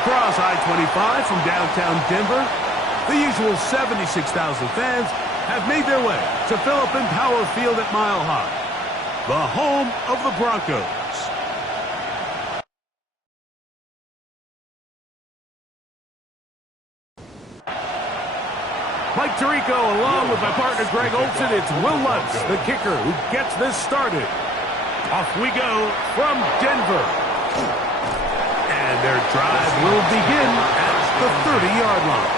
across I-25 from downtown Denver, the usual 76,000 fans have made their way to Philip Power Field at Mile High, the home of the Broncos. Mike Tirico along with my partner Greg Olson. It's Will Lutz, the kicker, who gets this started. Off we go from Denver. And their drive will begin at the 30-yard line.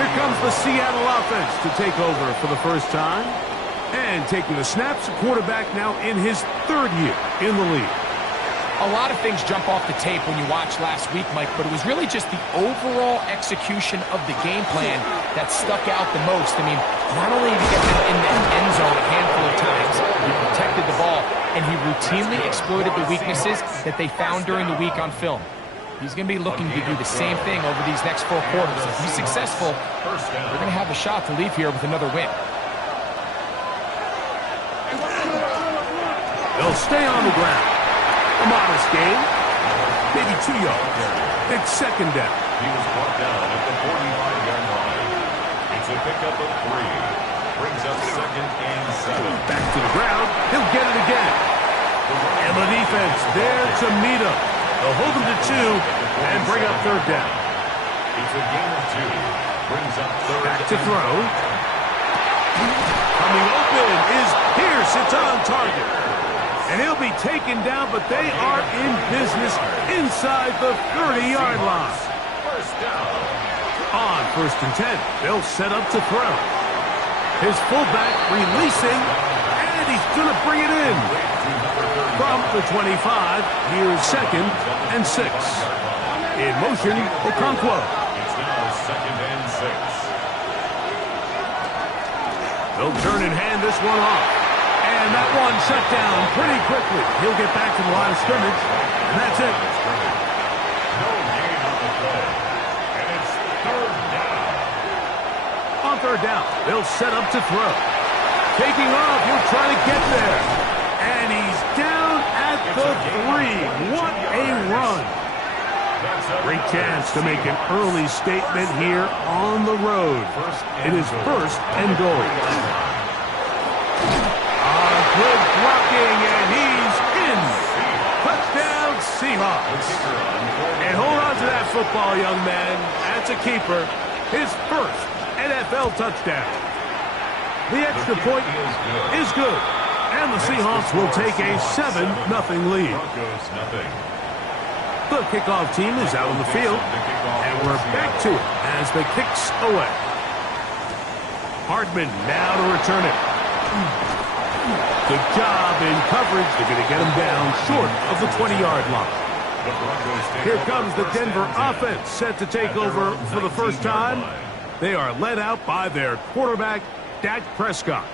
Here comes the Seattle offense to take over for the first time. And taking the snaps, the quarterback now in his third year in the league. A lot of things jump off the tape when you watch last week, Mike, but it was really just the overall execution of the game plan that stuck out the most. I mean, not only did he get them in the end zone a handful of times, he protected the ball, and he routinely exploited the weaknesses that they found during the week on film. He's going to be looking to do the same thing over these next 4 quarters. If he's successful, they're going to have a shot to leave here with another win. They'll stay on the ground. A modest gain, maybe 2 yards. It's second down. He was brought down at the 45-yard line. It's a pickup of 3. Brings up second and 7. Back to the ground. He'll get it again. And the defense there to meet him. They'll hold him to 2 and bring up third down. It's a gain of 2. Brings up third. Back to throw. Coming open is Pierce. It's on target. And he'll be taken down, but they are in business inside the 30-yard line. First down. On 1st and 10, they'll set up to throw. His fullback releasing, and he's going to bring it in. From the 25, here's 2nd and 6. In motion, Okonkwo. It's now 2nd and 6. They'll turn and hand this one off. And that one shut down pretty quickly. He'll get back to the line of scrimmage, and that's it. No gain on the play. And it's third down. On third down, they'll set up to throw. Taking off, he'll try to get there. And he's down at the 3. What a run. Great chance to make an early statement here on the road. It is 1st and goal. Good blocking, and he's in. Touchdown, Seahawks. And hold on to that football, young man. That's a keeper. His first NFL touchdown. The extra point is good. And the Seahawks will take a 7-0 lead. The kickoff team is out on the field, and we're back to it as the kick's away. Hardman now to return it. Good job in coverage. They're going to get him down short of the 20-yard line. Here comes the Denver offense set to take over for the first time. They are led out by their quarterback, Dak Prescott.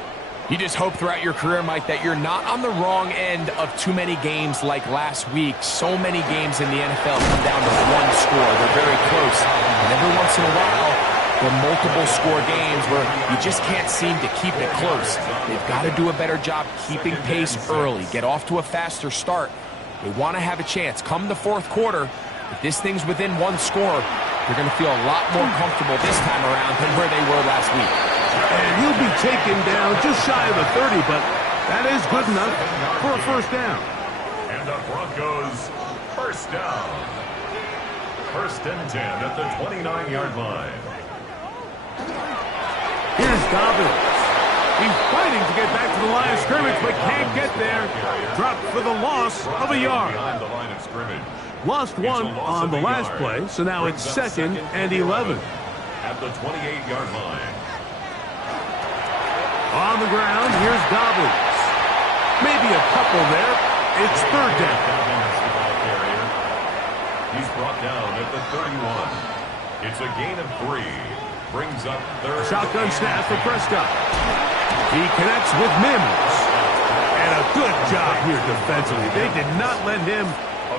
You just hope throughout your career, Mike, that you're not on the wrong end of too many games like last week. So many games in the NFL come down to 1 score. They're very close. And every once in a while, there are multiple score games where you just can't seem to keep it close. They've got to do a better job keeping pace early, get off to a faster start. They want to have a chance. Come the 4th quarter, if this thing's within 1 score, they're going to feel a lot more comfortable this time around than where they were last week. And he'll be taken down just shy of the 30, but that is good enough for a first down. And the Broncos, first down. 1st and 10 at the 29-yard line. Here's Dobbins. He's fighting to get back to the line of scrimmage, but can't get there. Dropped for the loss of a yard. Lost 1 on the last play, so now it's 2nd and 11. At the 28-yard line. On the ground, here's Dobbins. Maybe a couple there. It's 3rd down. He's brought down at the 31. It's a gain of 3. Brings up 3rd. Shotgun snap for Prescott. He connects with Mims. And a good job here defensively. They did not let him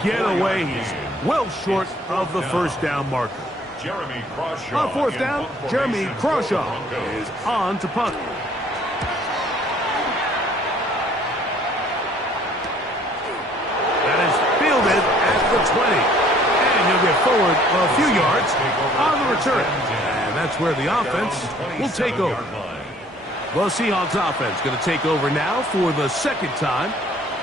get away. He's well short of the first down marker. Jeremy Crawshaw. On 4th down, Jeremy Crawshaw is on to punt. That is fielded at the 20. And he'll get forward starts on the return. And that's where the offense will take over. Well, Seahawks offense going to take over now for the second time.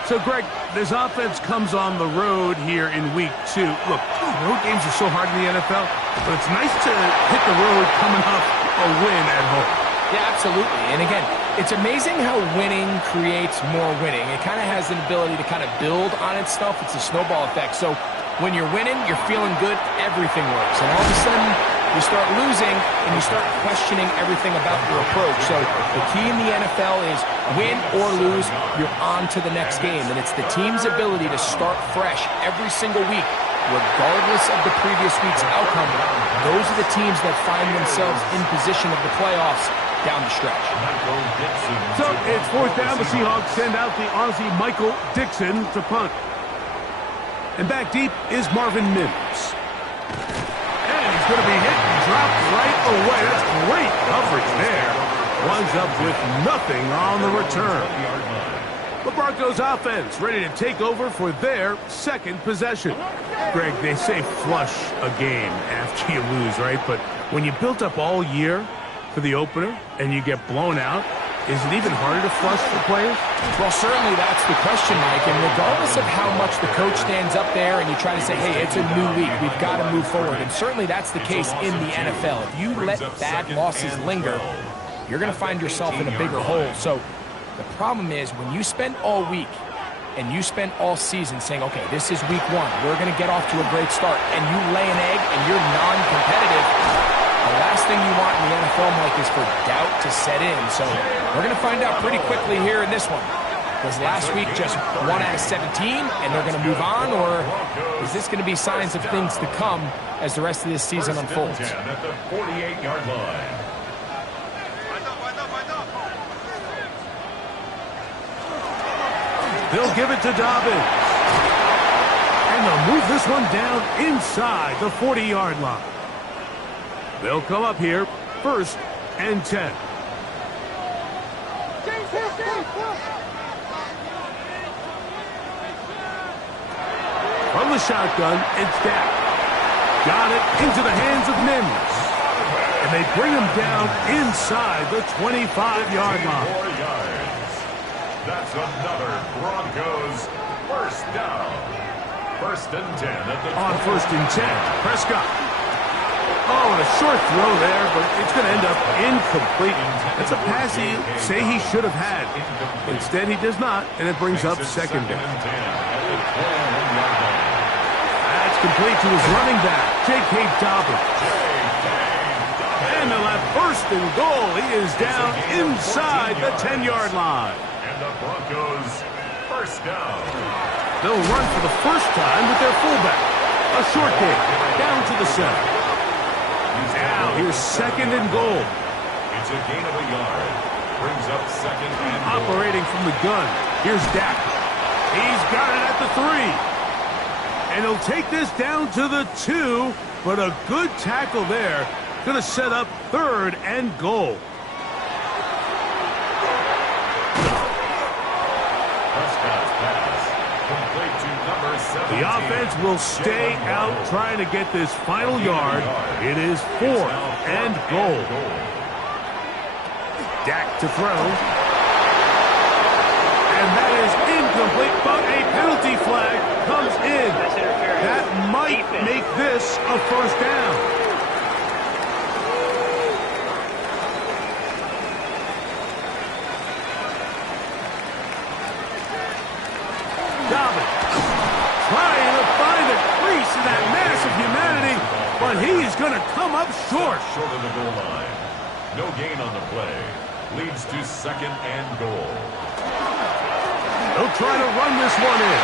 So, Greg, this offense comes on the road here in week 2. Look, road games are so hard in the NFL, but it's nice to hit the road coming off a win at home. Yeah, absolutely. And again, it's amazing how winning creates more winning. It kind of has an ability to kind of build on itself. It's a snowball effect. So when you're winning, you're feeling good, everything works. And all of a sudden, you start losing, and you start questioning everything about your approach. So the key in the NFL is win or lose, you're on to the next game. And it's the team's ability to start fresh every single week, regardless of the previous week's outcome. Those are the teams that find themselves in position of the playoffs down the stretch. So it's 4th down. The Seahawks send out the Aussie Michael Dixon to punt. And back deep is Marvin Mims. And he's going to be hit and dropped right away. That's great coverage there. Winds up with nothing on the return. The Broncos offense ready to take over for their second possession. Greg, they say flush a game after you lose, right? But when you built up all year for the opener and you get blown out, is it even harder to flush for players? Well, certainly that's the question, Mike. And regardless of how much the coach stands up there and you try to say, hey, it's a new week, we've got to move forward. And certainly that's the case in the NFL. If you let bad losses linger, you're going to find yourself in a bigger hole. So the problem is when you spend all week and you spend all season saying, okay, this is week 1, we're going to get off to a great start, and you lay an egg and you're non-competitive, the last thing you want in the NFL, Mike, is for doubt to set in. So we're going to find out pretty quickly here in this one. Was last week just 1 out of 17 and they're going to move on, or is this going to be signs of things to come as the rest of this season unfolds? At the 48-yard line. They'll give it to Dobbins. And they'll move this one down inside the 40-yard line. They'll come up here, 1st and 10. From the shotgun, it's Dak. Got it into the hands of Mims. And they bring him down inside the 25-yard line. 4 yards. That's another Broncos first down. 1st and 10 at the On 1st and 10, Prescott. Oh, and a short throw there, but it's going to end up incomplete. That's a pass he say he should have had. Instead, he does not, and it brings up 2nd down. That's complete to his running back, J.K. Dobbins. And they'll have 1st and goal. He is down inside the 10-yard line. And the Broncos first down. They'll run for the first time with their fullback. A short kick down to the center. Now here's 2nd and goal. It's a gain of a yard. Brings up 2nd and goal. Operating from the gun. Here's Dak. He's got it at the 3. And he'll take this down to the 2. But a good tackle there. Going to set up 3rd and goal. Prescott's pass. Complete to number 17. The offense will stay out trying to get this final yard. It is 4th and goal. Dak to throw. And that is incomplete, but a penalty flag comes in. That might make this a 1st down. Dobbins trying to find a crease in that mass of humanity, but he's going to come up short. Short of the goal line. No gain on the play. Leads to 2nd and goal. They'll try to run this one in.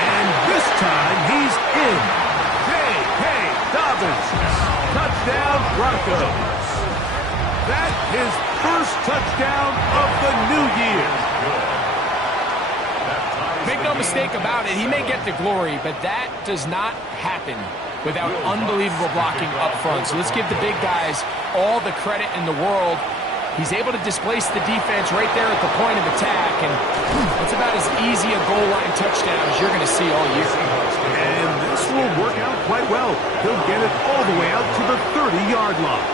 And this time he's in. J.K. Dobbins. Touchdown Broncos. That's his 1st touchdown of the new year. Make no mistake about it, he may get the glory, but that does not happen without unbelievable blocking up front. So let's give the big guys all the credit in the world. He's able to displace the defense right there at the point of attack, and it's about as easy a goal line touchdown as you're going to see all year. And this will work out quite well. He'll get it all the way out to the 30-yard line.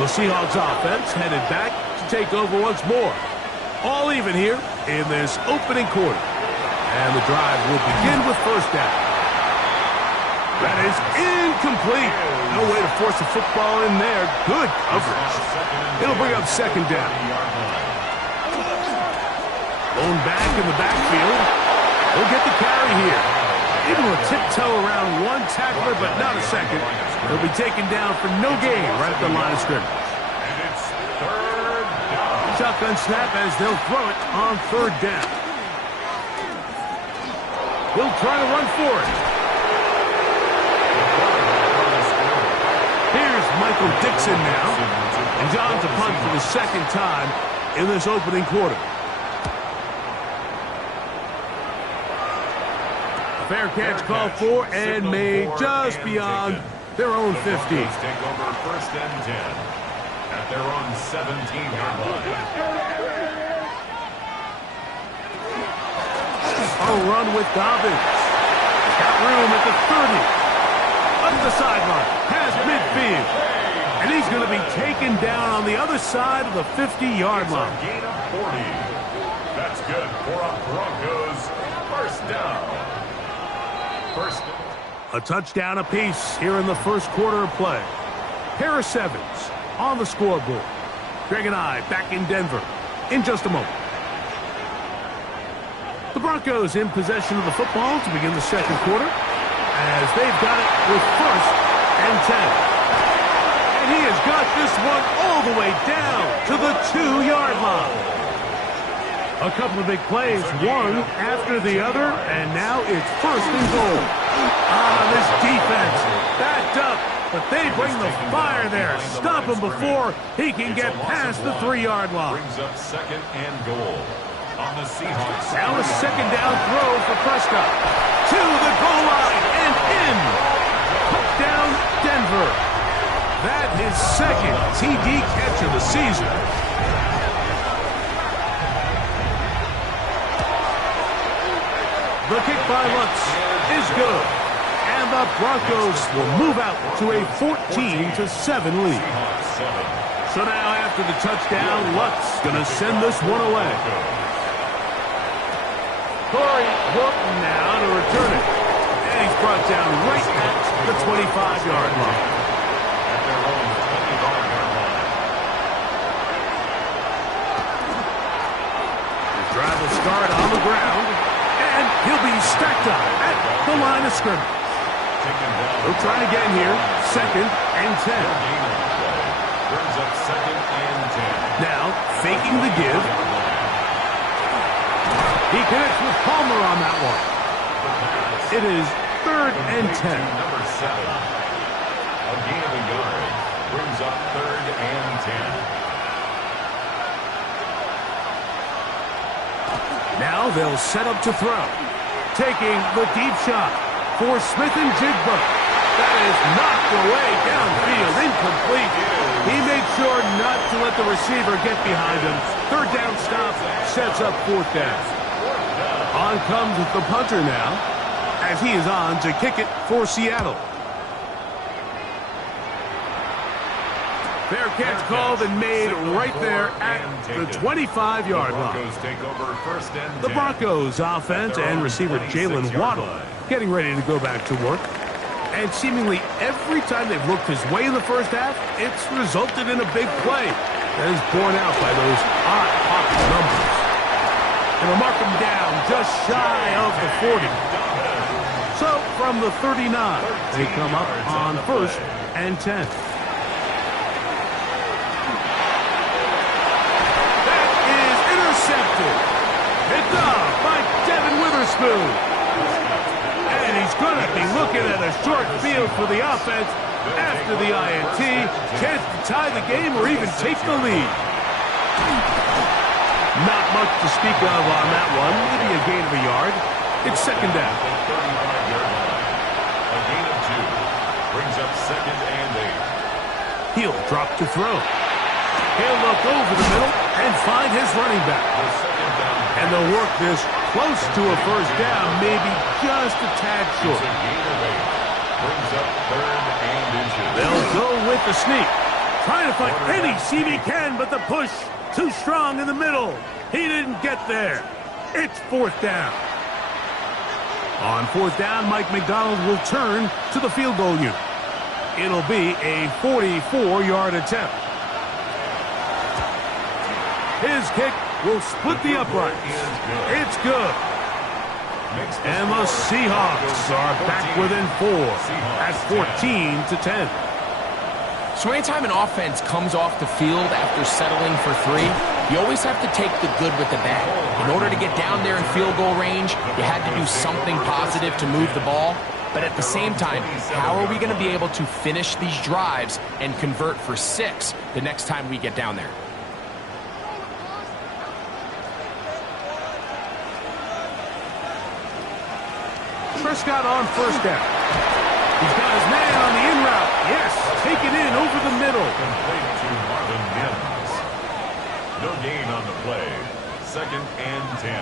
The Seahawks offense headed back to take over once more. All even here in this opening quarter. And the drive will begin with first down. That is incomplete. No way to force a football in there. Good coverage. It'll bring up second down. Lone back in the backfield. He'll get the carry here. Able to tiptoe around one tackler, but not a second. He'll be taken down for no gain right at the line of scrimmage. And it's third down. Shotgun snap as they'll throw it on third down. He'll try to run for it. Here's Michael Dixon now. And John to punt for the second time in this opening quarter. Fair catch called for and made just beyond their own 50. Take over first and 10 at their own 17-yard line. A run with Dobbins. Got room at the 30. Up the sideline. Past midfield. And he's going to be taken down on the other side of the 50-yard line. Gain of 40. That's good for a Broncos first down. A touchdown apiece here in the first quarter of play. Harris Evans on the scoreboard. Greg and I back in Denver in just a moment. The Broncos in possession of the football to begin the second quarter as they've got it with first and 10. And he has got this one all the way down to the 2-yard line. A couple of big plays, one after the other, and now it's first and goal. This defense backed up, but they bring the fire there. Stop him before he can get past the 3-yard line. Brings up second and goal on the Seahawks. Now a second down throw for Prescott. To the goal line and in. Touchdown, Denver. That is second TD catch of the season. The kick by Lutz is good. And the Broncos will move out to a 14-7 lead. So now after the touchdown, Lutz going to send this one away. Corey Horton now to return it. And he's brought down right at the 25-yard line. At their own 25-yard line. The drive will start on the ground. And he'll be stacked up at the line of scrimmage. He'll try again here. Second and 10. Brings up second and 10. Now, faking the give. He connects with Palmer on that one. It is third and 10. Number 7. A gain of a yard. Brings up third and 10. Now they'll set up to throw. Taking the deep shot for Smith and Jigba. That is knocked away downfield, incomplete. He made sure not to let the receiver get behind him. Third down stop sets up fourth down. On comes the punter now, as he is on to kick it for Seattle. Fair catch called and made right there at the 25-yard line. The Broncos offense and receiver Jalen Waddle getting ready to go back to work. And seemingly every time they've looked his way in the first half, it's resulted in a big play that is borne out by those eye-popping numbers. And they'll mark him down just shy of the 40. So from the 39, they come up on first and 10. Intercepted. Picked off by Devin Witherspoon. And he's going to be looking at a short field for the offense after the INT. Chance to tie the game or even take the lead. Not much to speak of on that one. Maybe a gain of a yard. It's second down. A gain of 2. Brings up second and 8. He'll drop to throw. He'll look over the middle and find his running back. The second down And they'll work this close to a first down, maybe just a tad short. It's a gain of 8. Brings up 3rd and inches. They'll go with the sneak. Trying to find any seam he can, but the push too strong in the middle. He didn't get there. It's 4th down. On 4th down, Mike McDonald will turn to the field goal unit. It'll be a 44-yard attempt. His kick will split the uprights. It's good. And the Seahawks are back within 4 at 14-10. So anytime an offense comes off the field after settling for 3, you always have to take the good with the bad. In order to get down there in field goal range, you had to do something positive to move the ball. But at the same time, how are we going to be able to finish these drives and convert for 6 the next time we get down there? Prescott on 1st down. He's got his man on the in route. Yes, take it in over the middle. Complete to Marvin Mims. No gain on the play. 2nd and 10.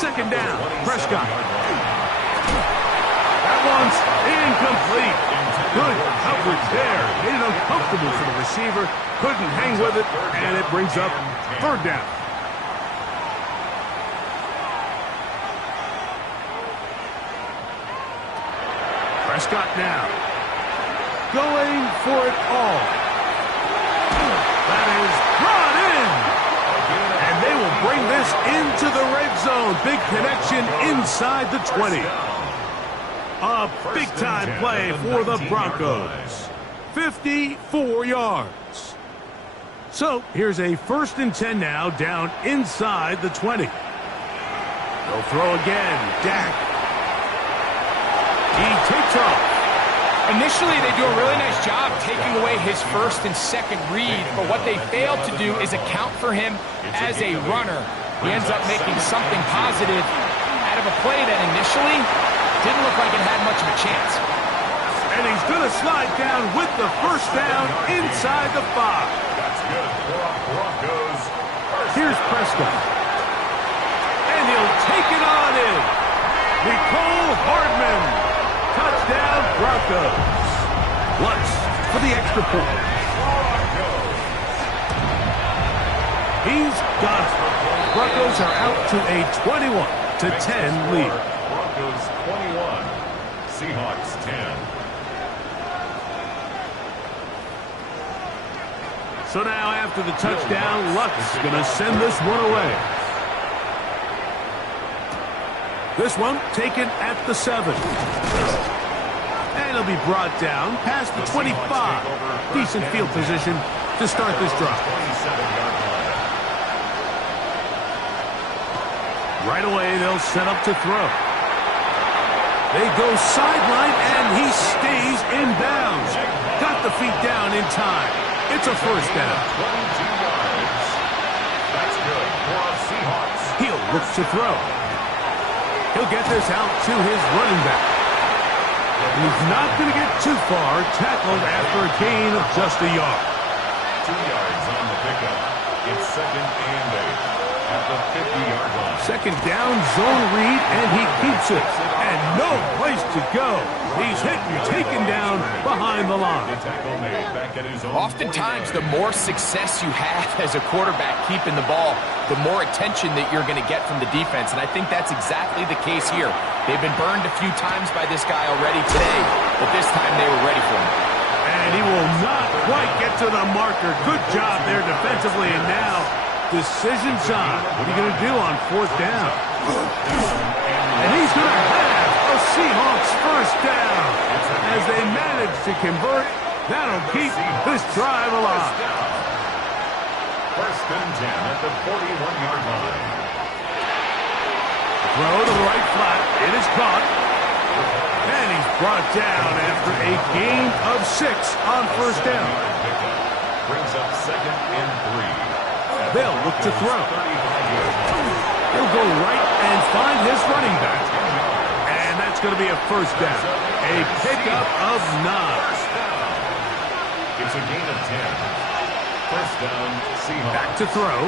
2nd down, Prescott. That one's incomplete. Good coverage there. Made it uncomfortable for the receiver. Couldn't hang with it, and it brings up 3rd down. Prescott now. Going for it all. That is brought in. And they will bring this into the red zone. Big connection inside the 20. A big-time play for the Broncos. 54 yards. So here's a 1st and 10 now down inside the 20. They'll throw again. Dak. He takes off. Initially, they do a really nice job taking away his 1st and 2nd read, but what they failed to do is account for him as a runner. He ends up making something positive out of a play that initially didn't look like it had much of a chance. And he's going to slide down with the 1st down inside the 5. That's good for Broncos. Here's Prescott. And he'll take it on in. Nicole Hardman. Touchdown, Broncos. Lutz for the extra point. He's got it. Broncos are out to a 21-10 lead. Broncos 21. Seahawks 10. So now after the touchdown, Lutz is going to send this one away. This one taken at the 7. And he'll be brought down past the 25. Decent field position to start this drive. Right away, they'll set up to throw. They go sideline, and he stays in bounds. Got the feet down in time. It's a 1st down. 22 yards. That's good for Seahawks. He'll look to throw. He'll get this out to his running back. He's not going to get too far, tackled after a gain of just a yard. 2 yards on the pickup. It's 2nd and 8 at the 50-yard line. 2nd down, zone read, and he keeps it. And no place to go. He's hit and taken down behind the line. The tackle made back at his own. Oftentimes, the more success you have as a quarterback keeping the ball, the more attention that you're going to get from the defense. And I think that's exactly the case here. They've been burned a few times by this guy already today, but this time they were ready for him. And he will not quite get to the marker. Good job there defensively. And now, decision time. What are you going to do on 4th down? And he's going to have a Seahawks 1st down. As they manage to convert, that'll keep this drive alive. 1st and 10 at the 41-yard line. Throw to the right flat. It is caught. And he's brought down after a gain of 6 on 1st down. Brings up 2nd and 3. They'll look to throw. He'll go right and find his running back. And that's going to be a 1st down. A pickup of 9. It's a gain of 10. 1st down, Seahawks. Back to throw.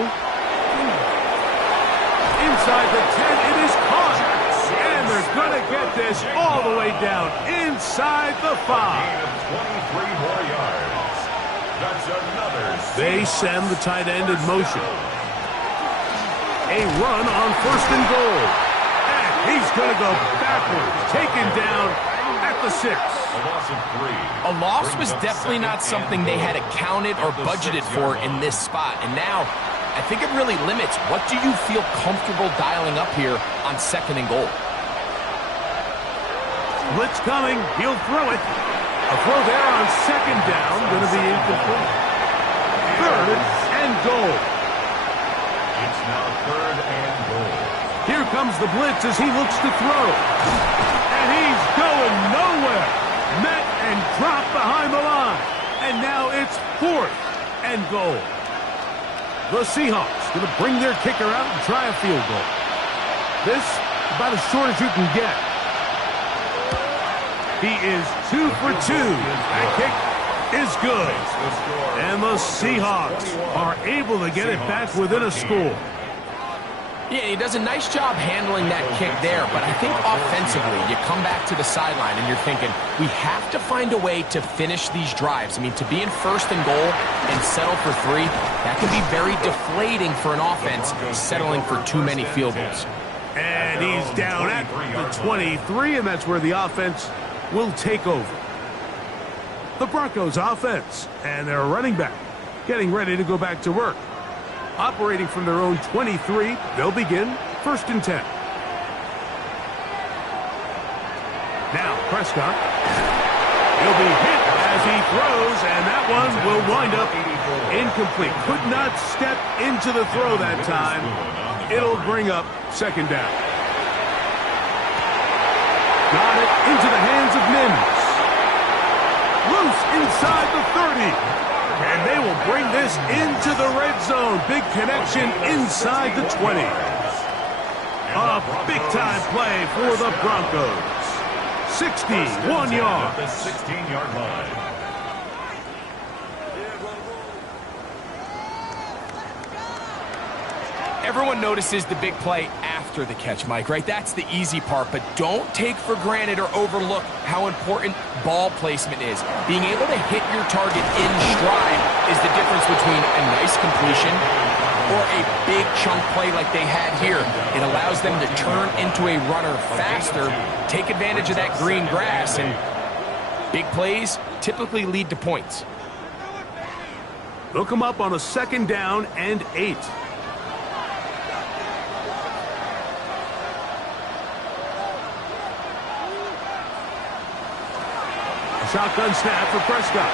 inside the 10. It is caught. And they're going to get this all the way down inside the 5. 23 more yards. That's another. They send the tight end in motion. A run on 1st and goal. And he's going to go backwards. Taken down at the 6. A loss of 3. A loss was definitely not something they had accounted or budgeted for in this spot. And now, I think it really limits. What do you feel comfortable dialing up here on 2nd and goal? Blitz coming. He'll throw it. A throw there on 2nd down. Going to be incomplete. 3rd and goal. It's now 3rd and goal. Here comes the blitz as he looks to throw. And he's going nowhere. Met and dropped behind the line. And now it's 4th and goal. The Seahawks going to bring their kicker out and try a field goal. This about as short as you can get. He is 2 for 2. That kick is good. And the Seahawks are able to get it back within a score. Yeah, he does a nice job handling that kick there, but I think offensively, you come back to the sideline and you're thinking, we have to find a way to finish these drives. I mean, to be in 1st and goal and settle for 3, that can be very deflating for an offense settling for too many field goals. And he's down at the 23, and that's where the offense will take over. The Broncos offense and their running back getting ready to go back to work. Operating from their own 23, they'll begin 1st and 10. Now Prescott. He'll be hit as he throws, and that one will wind up incomplete. Could not step into the throw that time. It'll bring up 2nd down. Got it into the hands of Mims. Loose inside the 30. And they will bring this into the red zone. Big connection inside the 20. A big-time play for the Broncos. 61 yards. The 16-yard line. Everyone notices the big play after the catch, Mike, right? That's the easy part, but don't take for granted or overlook how important ball placement is. Being able to hit your target in stride is the difference between a nice completion or a big chunk play like they had here. It allows them to turn into a runner faster, take advantage of that green grass, and big plays typically lead to points. They'll come up on a 2nd down and 8. Shotgun snap for Prescott.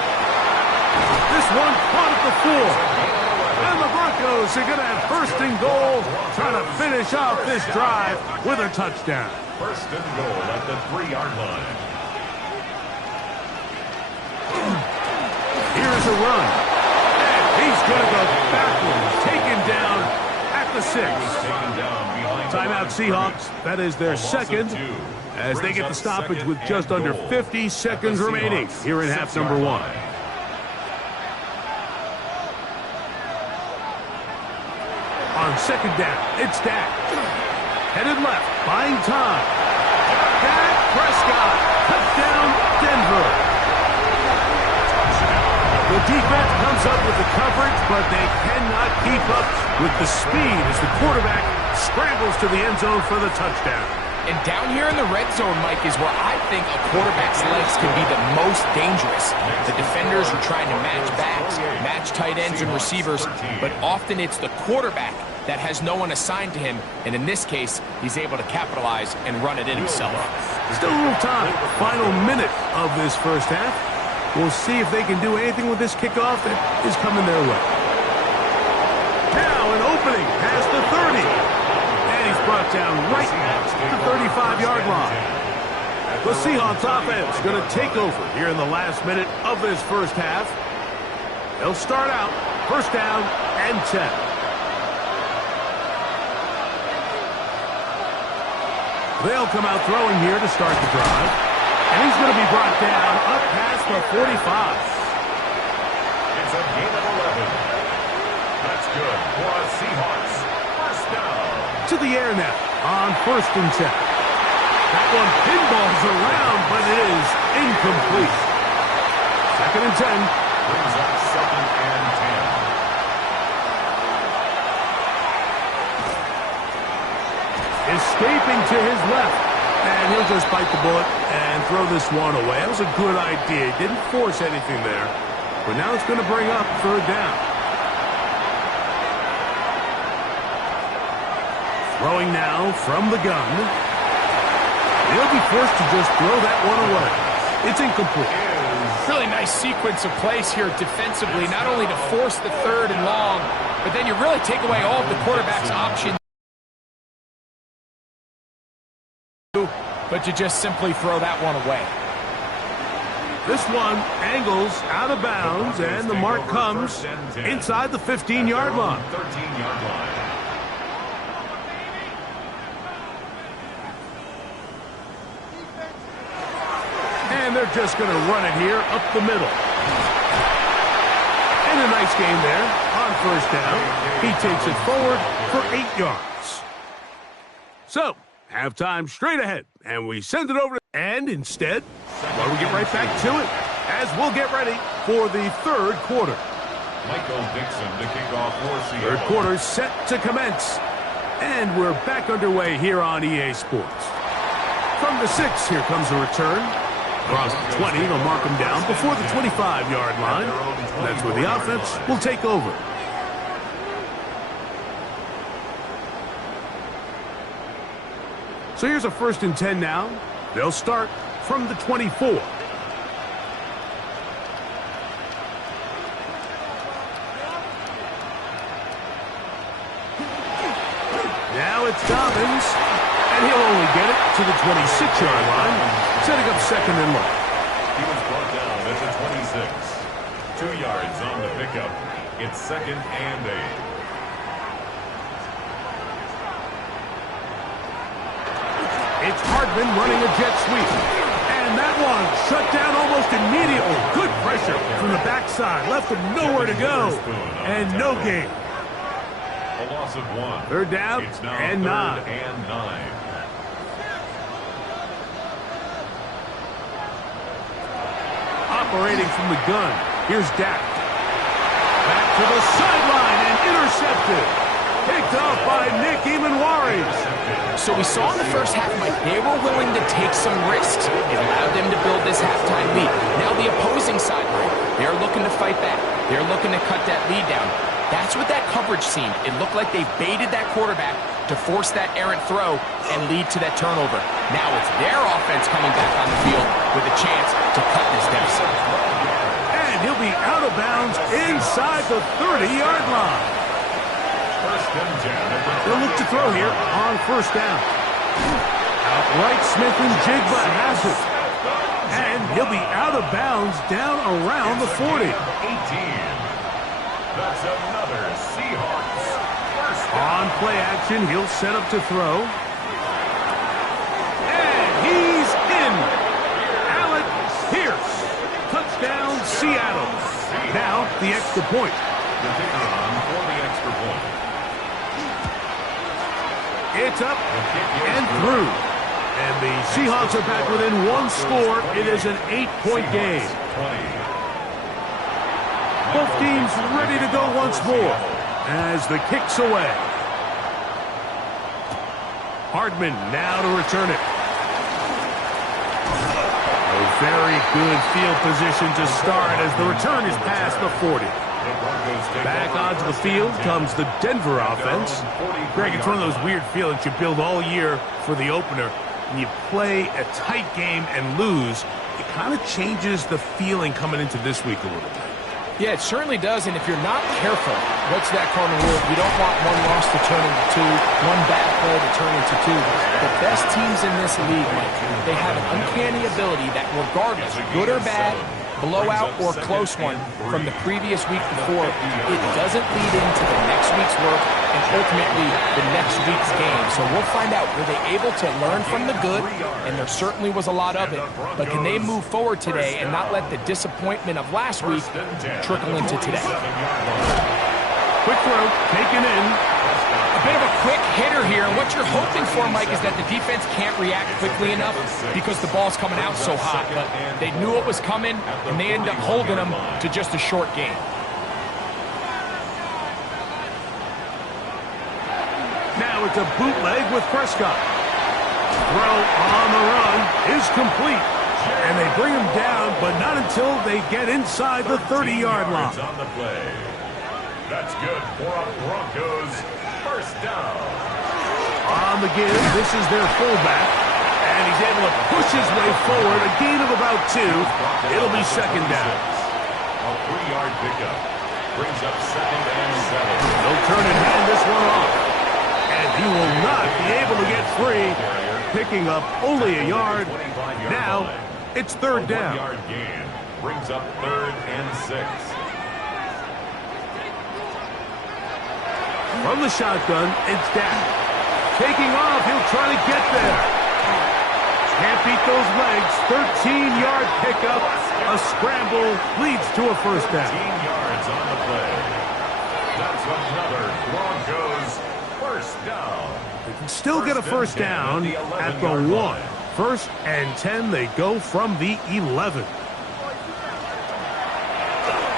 This one caught at the 4. And the Broncos are going to have 1st and goal, trying to finish off this drive with a touchdown. 1st and goal at the 3-yard line. Here's a run. And he's going to go backwards, taken down at the 6. Timeout Seahawks. That is their 2nd. As they get the stoppage with just under 50 seconds remaining here in half number 1. On 2nd down, it's Dak. Headed left, buying time. Dak Prescott, touchdown Denver. The defense comes up with the coverage, but they cannot keep up with the speed as the quarterback scrambles to the end zone for the touchdown. And down here in the red zone, Mike, is where I think a quarterback's legs can be the most dangerous. The defenders are trying to match backs, match tight ends and receivers, but often it's the quarterback that has no one assigned to him, and in this case, he's able to capitalize and run it in himself. Still a little time. Final minute of this first half. We'll see if they can do anything with this kickoff that is coming their way. Now an opening past the 30. He's brought down right at the 35-yard line. The Seahawks offense going to take over here in the last minute of this first half. They'll start out 1st down and 10. They'll come out throwing here to start the drive. And he's going to be brought down up past the 45. It's a gain of 11. That's good for a Seahawks. 1st down. to the air now on 1st and 10. That one pinballs around, but it is incomplete. 2nd and 10. Brings up 2nd and 10. Escaping to his left. And he'll just bite the bullet and throw this one away. That was a good idea. He didn't force anything there. But now it's going to bring up 3rd down. Throwing now from the gun. He'll be forced to just throw that one away. It's incomplete. Really nice sequence of plays here defensively, not only to force the 3rd and long, but then you really take away all of the quarterback's options. But you just simply throw that one away. This one angles out of bounds, and the mark comes inside the 15-yard line. 13-yard line. And they're just going to run it here up the middle. And a nice game there on 1st down. He takes it forward for 8 yards. So, halftime straight ahead, and we send it over. And instead, well, we get right back to it as we'll get ready for the 3rd quarter. Michael Dixon to kick off for Seattle. 3rd quarter set to commence. And we're back underway here on EA Sports. From the 6, here comes a return. Across the 20, they'll mark him down before the 25-yard line. That's where the offense will take over. So here's a 1st and 10 now. They'll start from the 24. Now it's Dobbins, and he'll only get it to the 26-yard line, setting up 2nd and long. He was brought down at the 26. 2 yards on the pickup. It's 2nd and 8. It's Hardman running a jet sweep. And that one shut down almost immediately. Good pressure from the backside. Left him nowhere to go. And no gain. A loss of 1. 3rd down It's now and 3rd 9. and 9. Operating from the gun. Here's Dak. Back to the sideline and intercepted. Picked off by Nick Emanwari. So we saw in the first half, Mike, they were willing to take some risks. It allowed them to build this halftime lead. Now the opposing sideline, they're looking to fight back. They're looking to cut that lead down. That's what that coverage seemed. It looked like they baited that quarterback to force that errant throw and lead to that turnover. Now it's their offense coming back on the field with a chance to cut this deficit. And he'll be out of bounds inside the 30-yard line. 1st and 10. They'll look to throw here on 1st down. Outright Smith and Jigba has it. And he'll be out of bounds down around the 40. 18. That's another Seahawks 1st down. On play action, he'll set up to throw. And he's in. Alec Pierce. Touchdown, Seattle. Now the extra point. The kick on for the extra point. It's up and through. And the Seahawks are back within 1 score. It is an 8-point game. 20. Both teams ready to go once more as the kick's away. Hardman now to return it. A very good field position to start as the return is past the 40. Back onto the field comes the Denver offense. Greg, it's one of those weird feelings you build all year for the opener, and you play a tight game and lose. It kind of changes the feeling coming into this week a little bit. Yeah, it certainly does, and if you're not careful, what's that cardinal rule? You don't want one loss to turn into 2, one bad play to turn into 2. The best teams in this league, Mike, they have an uncanny ability that regardless, good or bad, blowout or close one from the previous week before, it doesn't lead into the next week's work and ultimately the next week's game. So we'll find out, were they able to learn from the good? And there certainly was a lot of it. But can they move forward today and not let the disappointment of last week trickle into today? Quick throw, taken in. A bit of a quick hitter here. And what you're hoping for, Mike, is that the defense can't react quickly enough because the ball's coming out so hot. But they knew it was coming, and they end up holding them to just a short game. Now it's a bootleg with Prescott. Throw on the run is complete. And they bring him down, but not until they get inside the 30-yard line. On the play. That's good for a Broncos first down. On the give, this is their fullback. And he's able to push his way forward, a gain of about 2. It'll be second down. A 3-yard pickup brings up second and 7. They'll turn and hand this one off. And he will not be able to get free, picking up only a yard. Now, it's third down. 1-yard gain brings up third and 6. From the shotgun, it's Dak. Taking off, he'll try to get there. Can't beat those legs. 13-yard pickup. A scramble leads to a first down. 15 yards on the play. That's another Broncos first down. They can still get a first down at the 1. First and 10, they go from the 11.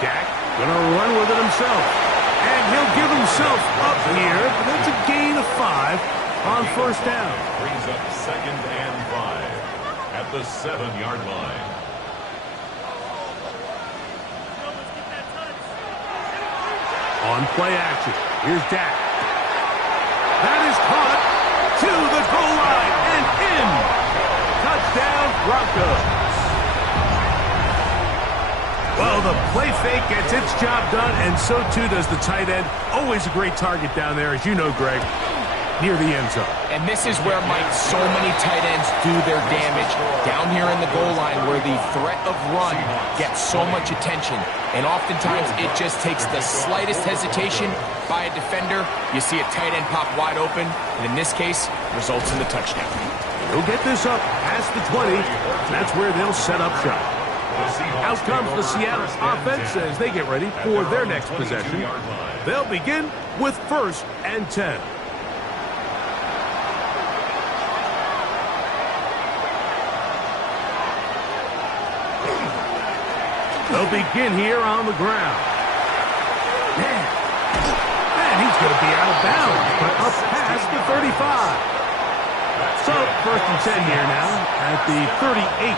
Dak gonna run with it himself. And he'll give himself up here. That's a gain of 5 on first down. Brings up second and 5 at the 7-yard line. On play action, here's Dak. That is caught to the goal line and in. Touchdown, Broncos. Well, the play fake gets its job done, and so too does the tight end. Always a great target down there, as you know, Greg, near the end zone. And this is where, Mike, so many tight ends do their damage. Down here in the goal line where the threat of run gets so much attention. And oftentimes it just takes the slightest hesitation by a defender. You see a tight end pop wide open, and in this case, results in the touchdown. They'll get this up past the 20. That's where they'll set up shop. Out comes the Seattle offense as they get ready for their next possession. They'll begin with first and 10. They'll begin here on the ground. And he's going to be out of bounds, but up past the 35. So, first and 10 here now at the 38.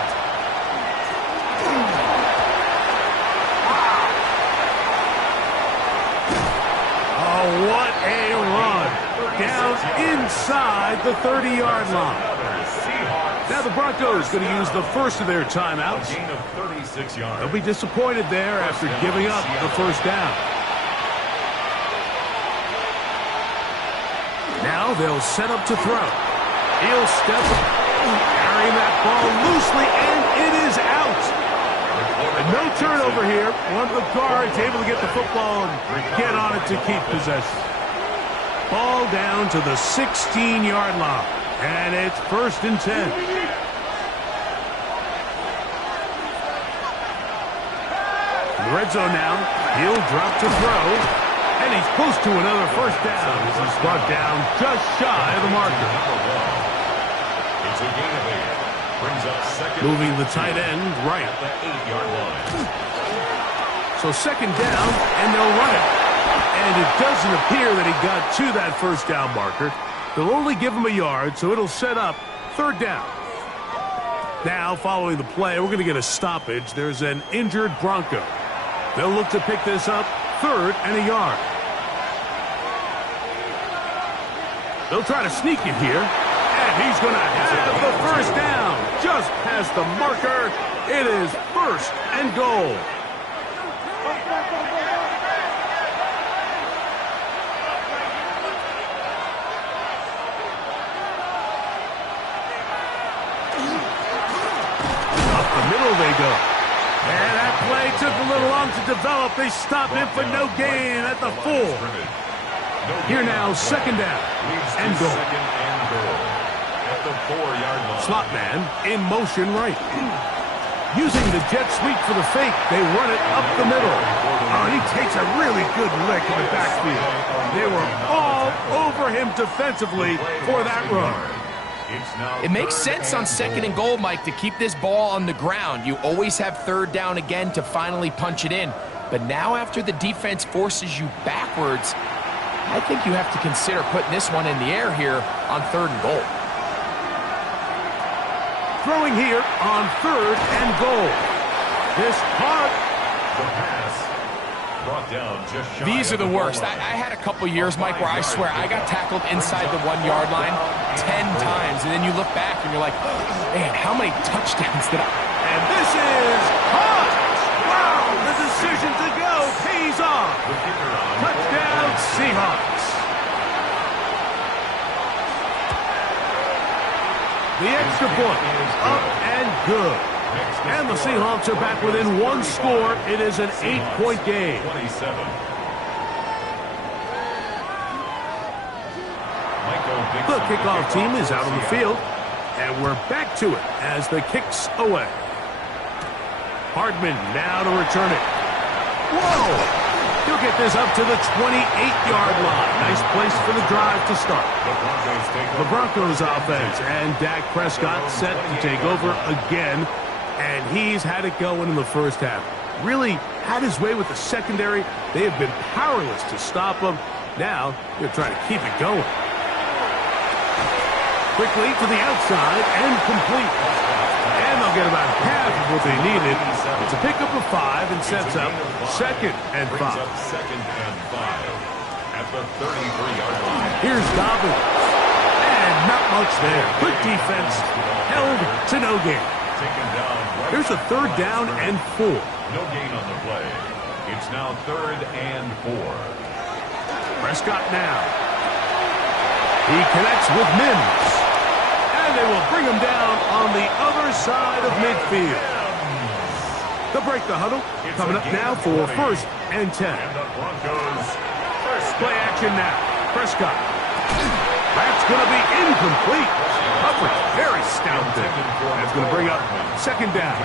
Oh, what a run. Down inside the 30-yard line. Now the Broncos going to use the first of their timeouts. Gain of 36 yards. They'll be disappointed there after giving up the first down. Now they'll set up to throw. He'll step up, carrying that ball loosely, and it is out. And no turnover here. One of the guards able to get the football and get on it to keep possession. Ball down to the 16-yard line, and it's first and 10. In the red zone now, he'll drop to throw, and he's close to another first down as he's brought down just shy of the marker. It's a gain of 8. Brings up second. Moving the tight end right. At the 8-yard line. So second down, and they'll run it. And it doesn't appear that he got to that first down marker. They'll only give him a yard, so it'll set up third down. Now, following the play, we're going to get a stoppage. There's an injured Bronco. They'll look to pick this up third and a yard. They'll try to sneak it here. And he's going to have the first down. Just past the marker. It is first and goal. Up the middle they go. And that play took a little long to develop. They stopped him for no gain at the 4. Here now, second down and goal. At the 4-yard line. Slot man in motion right. Using the jet sweep for the fake, they run it up the middle. Oh, he takes a really good lick in the backfield. They were all over him defensively for that run. It makes sense on 2nd and goal, Mike, to keep this ball on the ground. You always have 3rd down again to finally punch it in. But now after the defense forces you backwards, I think you have to consider putting this one in the air here on 3rd and goal. Throwing here on 3rd and goal. This hard. The pass brought down just shy. These are the worst. I had a couple years, Mike, where I swear I got tackled inside the 1-yard line 10 times, and then you look back and you're like, man, how many touchdowns did I... And this is caught! Wow, the decision to go pays off. Touchdown, Seahawks. The extra point, up and good. And the Seahawks are back within 1 score. It is an 8-point game. 27. The kickoff team is out on the field, and we're back to it as the kick's away. Hardman now to return it. Whoa! He'll get this up to the 28-yard line. Nice place for the drive to start. The Broncos offense and Dak Prescott set to take over again, and he's had it going in the first half. Really had his way with the secondary. They have been powerless to stop him. Now they're trying to keep it going. Quickly to the outside and complete. And they'll get about half of what they needed. It's a pickup of 5 and sets up 2nd and 5. At the 33-yard line. Here's Dobbins. And not much there. Good defense. Held to no gain. Here's a 3rd down and 4. No gain on the play. It's now 3rd and 4. Prescott now. He connects with Mims. And they will bring him down on the other side of midfield. They'll break the huddle. Coming up now for 1st and 10. And the Broncos first Play action now. Prescott. That's going to be incomplete. Coverage very stout there. That's going to bring up 2nd down.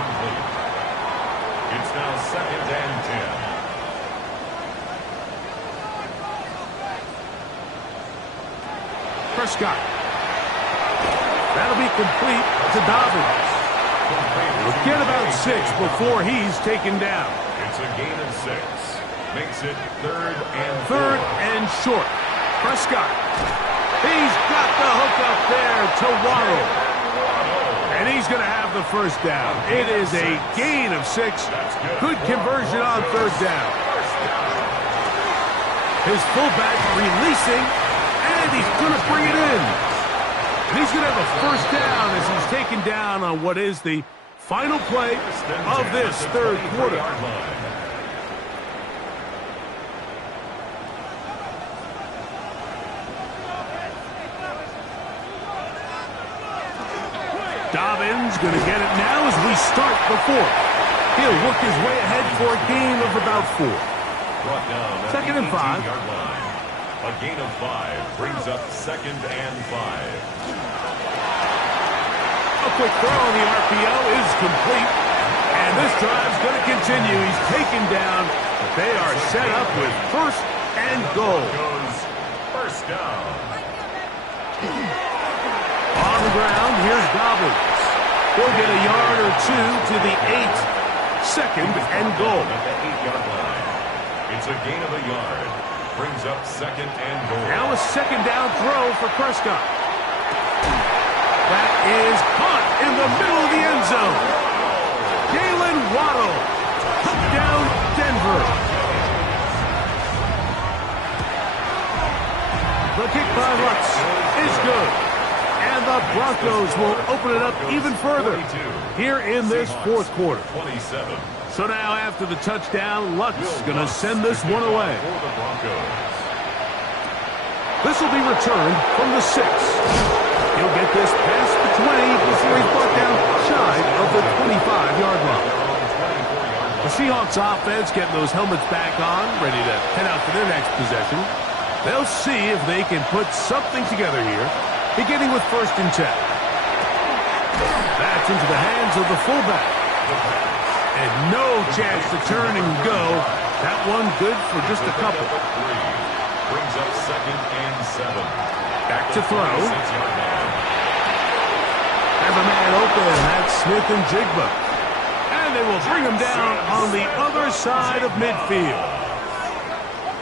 It's now 2nd and 10. Prescott. That'll be complete to Dobbins. We'll get about 6 before he's taken down. It's a gain of 6. Makes it 3rd and 3rd and short. Prescott. He's got the hook up there to Waddle. And he's going to have the 1st down. It is a gain of 6. Good conversion on 3rd down. His fullback releasing, and he's going to bring it in. And he's going to have a 1st down as he's taken down on what is the final play of this 3rd quarter. Dobbins going to get it now as we start the 4th. He'll work his way ahead for a gain of about 4. 2nd and 5. A gain of 5 brings up 2nd and 5. A quick throw on the RPO is complete. And this drive's going to continue. He's taken down. They are set up with 1st and goal. First down. On the ground, here's Dobbins. He'll get a yard or 2 to the 8. 2nd and goal. At the 8-yard line. It's a gain of a yard. Brings up 2nd and goal. Now a 2nd down throw for Prescott. That is caught in the middle of the end zone. Jalen Waddle. Touchdown, Denver. The kick by Lutz is good. And the Broncos will open it up even further here in this 4th quarter. 27. So now after the touchdown, Lutz is going to send this one away. This will be returned from the 6. He'll get this past the 20 before he's brought down shy of the 25-yard line. The Seahawks offense getting those helmets back on, ready to head out for their next possession. They'll see if they can put something together here, beginning with 1st and 10. That's into the hands of the fullback. And no chance to turn and go. That one good for just a couple. Brings up 2nd and 7. Back to throw. Has a man open. That's Smith and Jigba. And they will bring him down on the other side of midfield.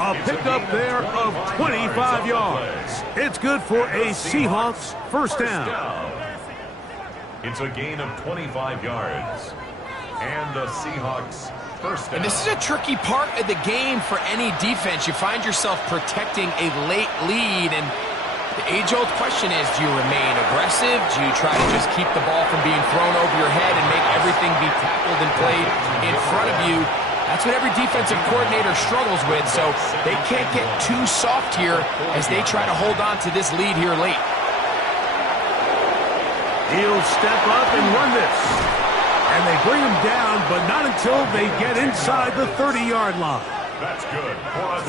A pickup there of 25 yards. It's good for a Seahawks first down. It's a gain of 25 yards. And the Seahawks first down. And this is a tricky part of the game for any defense. You find yourself protecting a late lead, and the age-old question is, do you remain aggressive? Do you try to just keep the ball from being thrown over your head and make everything be tackled and played in front of you? That's what every defensive coordinator struggles with, so they can't get too soft here as they try to hold on to this lead here late. He'll step up and run this. And they bring him down, but not until they get inside the 30-yard line. That's good.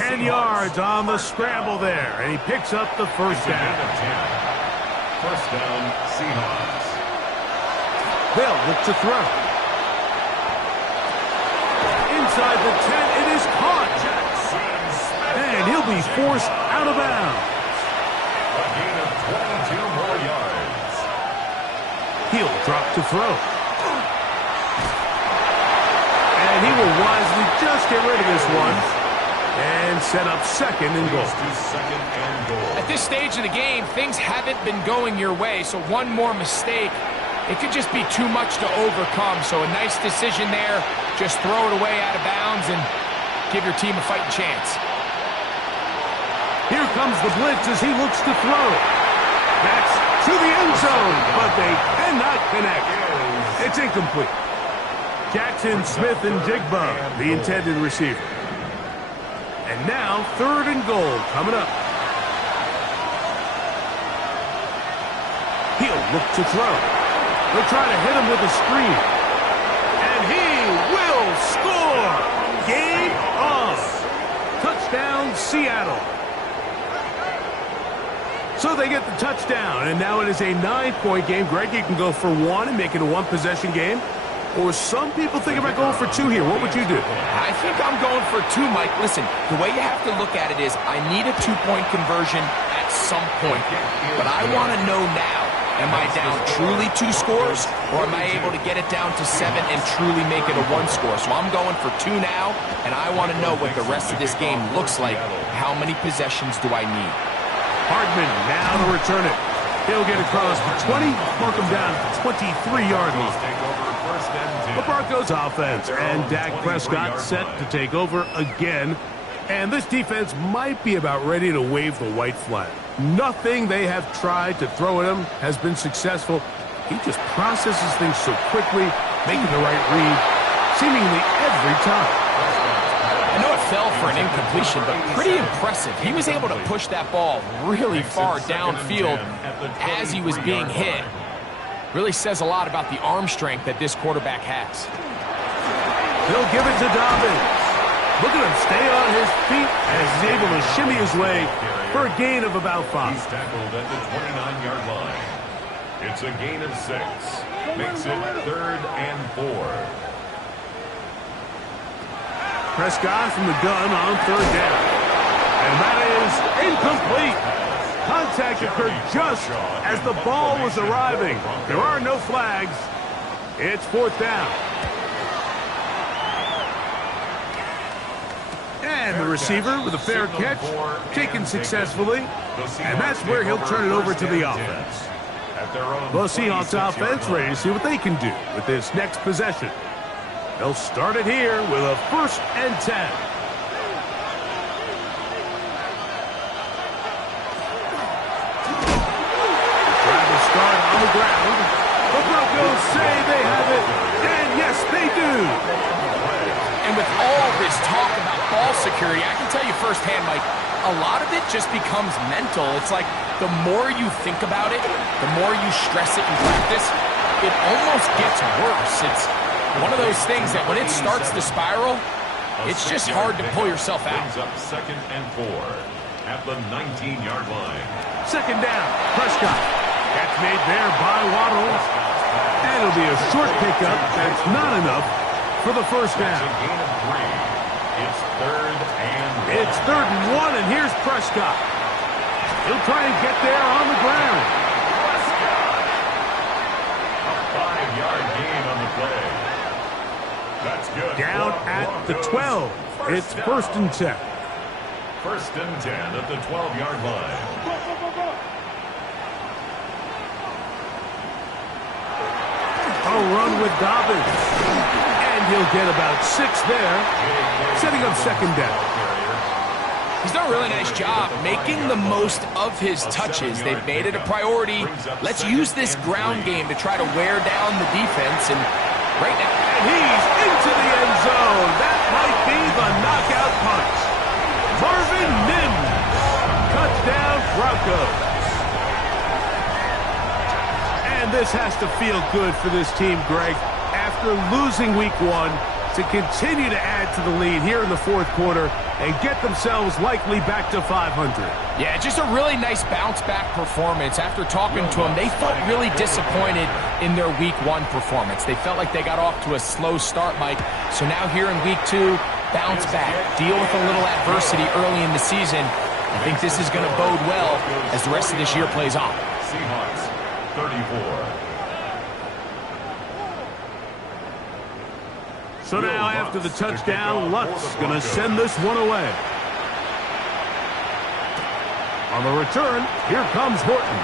10 yards on the scramble there, and he picks up the first down. First down, Seahawks. They'll look to throw. Inside the 10, it is caught. And he'll be forced out of bounds. A gain of 22 more yards. He'll drop to throw. And he will wisely just get rid of this one and set up 2nd and goal. At this stage of the game, things haven't been going your way, so one more mistake, it could just be too much to overcome. So a nice decision there. Just throw it away out of bounds and give your team a fighting chance. Here comes the blitz as he looks to throw. That's to the end zone, but they cannot connect. It's incomplete. Jackson, Smith, and Jigba, the intended receiver. And now, 3rd and goal coming up. He'll look to throw. They'll try to hit him with a screen. And he will score! Game on! Touchdown, Seattle. So they get the touchdown, and now it is a 9-point game. Greg, you can go for 1 and make it a 1-possession game. Or some people think about going for 2 here. What would you do? I think I'm going for 2, Mike. Listen, the way you have to look at it is I need a 2-point conversion at some point. But I want to know now, am I down truly 2 scores, or am I able to get it down to 7 and truly make it a 1 score? So I'm going for 2 now, and I want to know what the rest of this game looks like. How many possessions do I need? Hardman now to return it. He'll get across the 20, mark him down at the 23-yard line. The Broncos offense, and Dak Prescott set to take over again. And this defense might be about ready to wave the white flag. Nothing they have tried to throw at him has been successful. He just processes things so quickly, making the right read, seemingly every time. I know it fell for an incompletion, but pretty impressive. He was able to push that ball really far downfield as he was being hit. Really says a lot about the arm strength that this quarterback has. He'll give it to Dobbins. Look at him stay on his feet as he's able to shimmy his way for a gain of about 5. He's tackled at the 29-yard line. It's a gain of 6. Makes it 3rd and 4. Prescott from the gun on 3rd down. And that is incomplete. Contact occurred just as the ball was arriving. There are no flags. It's 4th down. And the receiver with a fair catch, taken successfully. And that's where he'll turn it over to the offense. The Seahawks offense ready to see what they can do with this next possession. They'll start it here with a 1st and 10. The ground. The Broncos say they have it, and yes, they do. And with all this talk about ball security, I can tell you firsthand, Mike, a lot of it just becomes mental. It's like the more you think about it, the more you stress it in practice, it almost gets worse. It's one of those things that when it starts to spiral, it's just hard to pull yourself out. Brings up 2nd and 4 at the 19-yard line. 2nd down, Prescott. Catch made there by Waddle. And it'll be a short pickup. That's not enough for the first down. It's a gain of 3. It's 3rd It's 3rd and 1, and here's Prescott. He'll try and get there on the ground. A 5-yard gain on the play. That's good. Down at the 12. It's 1st and 10. 1st and 10 at the 12-yard line. A run with Dobbins. And he'll get about 6 there, setting up 2nd down. He's done a really nice job making the most of his touches. They've made it a priority. Let's use this ground game to try to wear down the defense. And right now, and he's into the end zone. That might be the knockout punch. Marvin Mims. Touchdown, Broncos. And this has to feel good for this team, Greg. After losing week 1, to continue to add to the lead here in the 4th quarter and get themselves likely back to 500. Yeah, just a really nice bounce-back performance. After talking to them, they felt really disappointed in their week 1 performance. They felt like they got off to a slow start, Mike. So now here in week 2, bounce back, deal with a little adversity early in the season. I think this is going to bode well as the rest of this year plays on. Seahawks, 34. So now after the touchdown, Lutz going to send this one away. On the return, here comes Horton.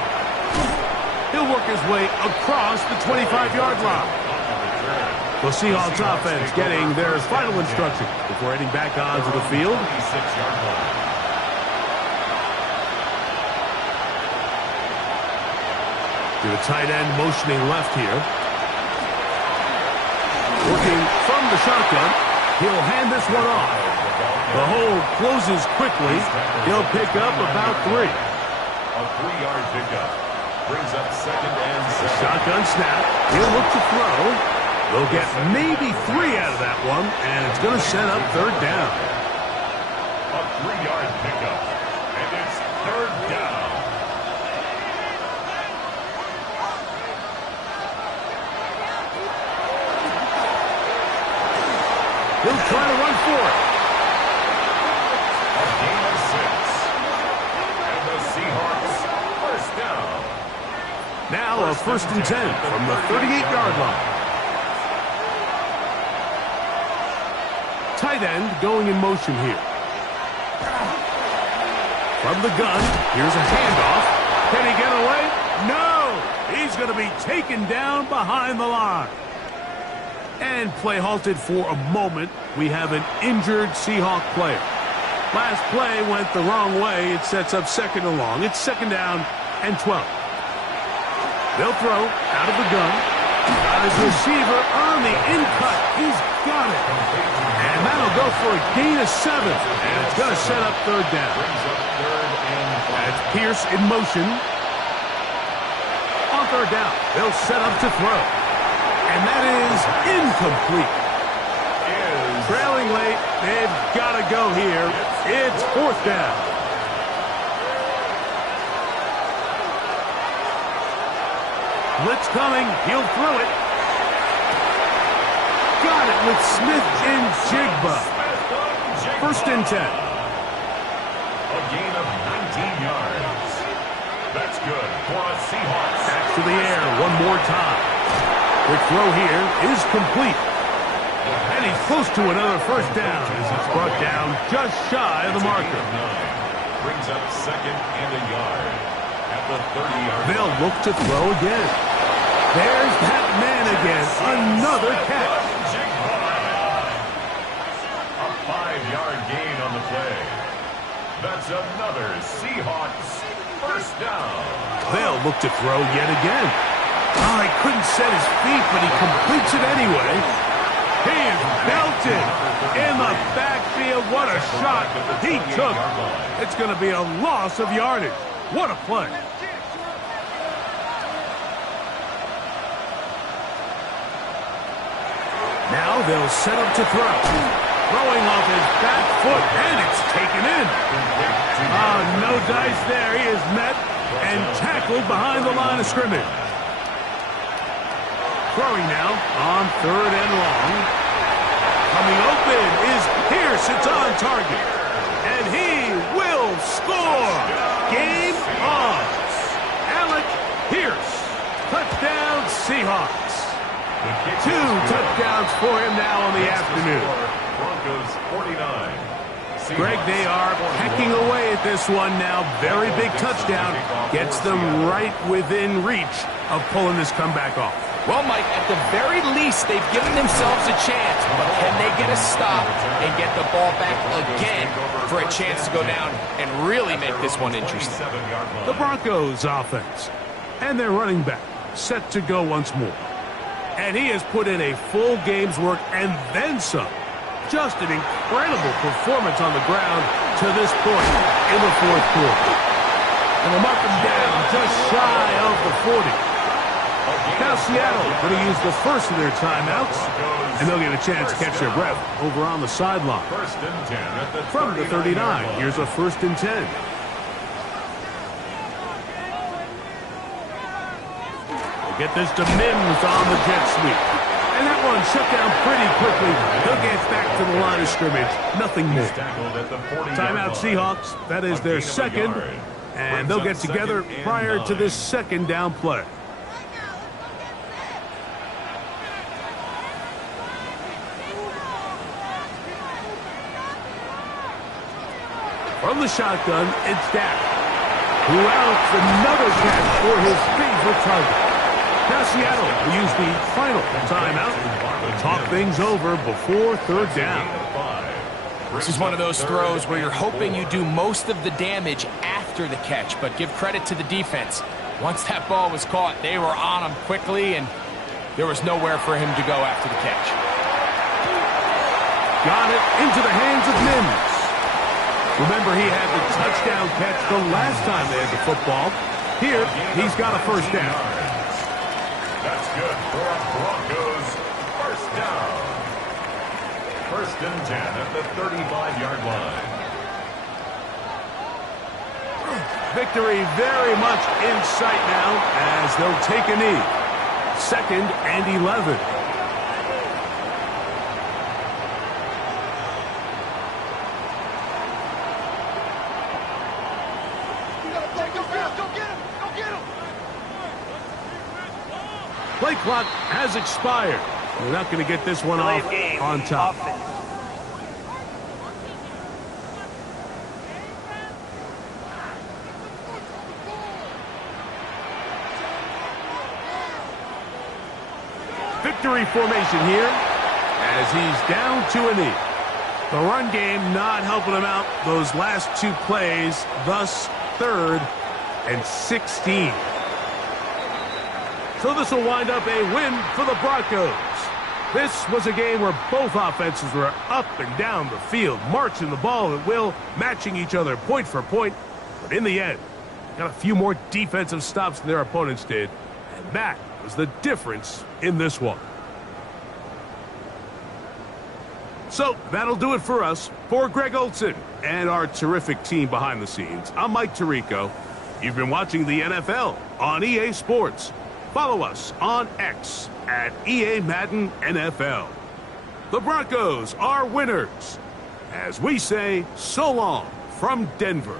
He'll work his way across the 25-yard line. The Seahawks offense getting their final instruction before heading back onto the field. To the tight end motioning left here. Working from the shotgun, he'll hand this one off. The hole closes quickly. He'll pick up about 3. A 3-yard pickup brings up 2nd and 7. Shotgun snap. He'll look to throw. They'll get maybe 3 out of that one, and it's going to set up 3rd down. A 3-yard pickup, and it's 3rd down. He'll try to run for it. A gain of 6. And the Seahawks, 1st down. Now a 1st and 10 from the 38-yard line. Tight end going in motion here. From the gun, here's a handoff. Can he get away? No! He's going to be taken down behind the line. And play halted for a moment. We have an injured Seahawk player. Last play went the wrong way. It sets up 2nd and long. It's 2nd down and 12. They'll throw out of the gun. Got his receiver on the in-cut. He's got it. And that'll go for a gain of 7. And it's going to set up 3rd down. That's Pierce in motion. On 3rd down, they'll set up to throw. And that is incomplete. Trailing late, they've got to go here. It's 4th down. Blitz coming. He'll throw it. Got it with Smith in Jigba. 1st and 10. A gain of 19 yards. That's good for a Seahawks. Back to the air one more time. Quick throw here is complete. And he's close to another 1st down as it's brought down just shy of the marker. Brings up 2nd and a yard at the 30-yard line. They'll look to throw again. There's that man again. Another catch. A 5-yard gain on the play. That's another Seahawks 1st down. They'll look to throw yet again. Oh, he couldn't set his feet, but he completes it anyway. He is belted in the backfield. What a shot he took. It's going to be a loss of yardage. What a play. Now they'll set up to throw. Throwing off his back foot, and it's taken in. Oh, no dice there. He is met and tackled behind the line of scrimmage. Throwing now on 3rd and long. Coming open is Pierce. It's on target. And he 2 touchdowns for him now on the afternoon. Broncos 49. Greg, they are pecking away at this one now. Very big touchdown. Gets them right within reach of pulling this comeback off. Well, Mike, at the very least, they've given themselves a chance. But can they get a stop and get the ball back again for a chance to go down and really make this one interesting? The Broncos offense and their running back set to go once more. And he has put in a full game's work and then some. Just an incredible performance on the ground to this point in the fourth quarter. And they'll mark him down just shy of the 40. Now Seattle going to use the first of their timeouts, and they'll get a chance to catch their breath over on the sideline. From the 39, here's a 1st and 10. They'll get this to Mims on the jet sweep. And that one shut down pretty quickly. They'll get back to the line of scrimmage. Nothing more. Timeout Seahawks. That is their second. And they'll get together prior to this second down play. From the shotgun, it's Dak, who outs another catch for his favorite target. Now Seattle will use the final timeout to talk things over before 3rd down. This is one of those throws where you're hoping you do most of the damage after the catch, but give credit to the defense. Once that ball was caught, they were on him quickly, and there was nowhere for him to go after the catch. Got it into the hands of Mims. Remember, he had the touchdown catch the last time they had the football. Here, he's got a 1st down. That's good for a Broncos 1st down. 1st and 10 at the 35-yard line. Victory very much in sight now as they'll take a knee. 2nd and 11. Play clock has expired. They're not going to get this one off on top. Victory formation here as he's down to a knee. The run game not helping him out those last 2 plays, thus 3rd and 16. So this will wind up a win for the Broncos. This was a game where both offenses were up and down the field, marching the ball at will, matching each other point for point. But in the end, got a few more defensive stops than their opponents did. And that was the difference in this one. So that'll do it for us. For Greg Olsen and our terrific team behind the scenes, I'm Mike Tirico. You've been watching the NFL on EA Sports. Follow us on X at EA Madden NFL. The Broncos are winners. As we say, so long from Denver.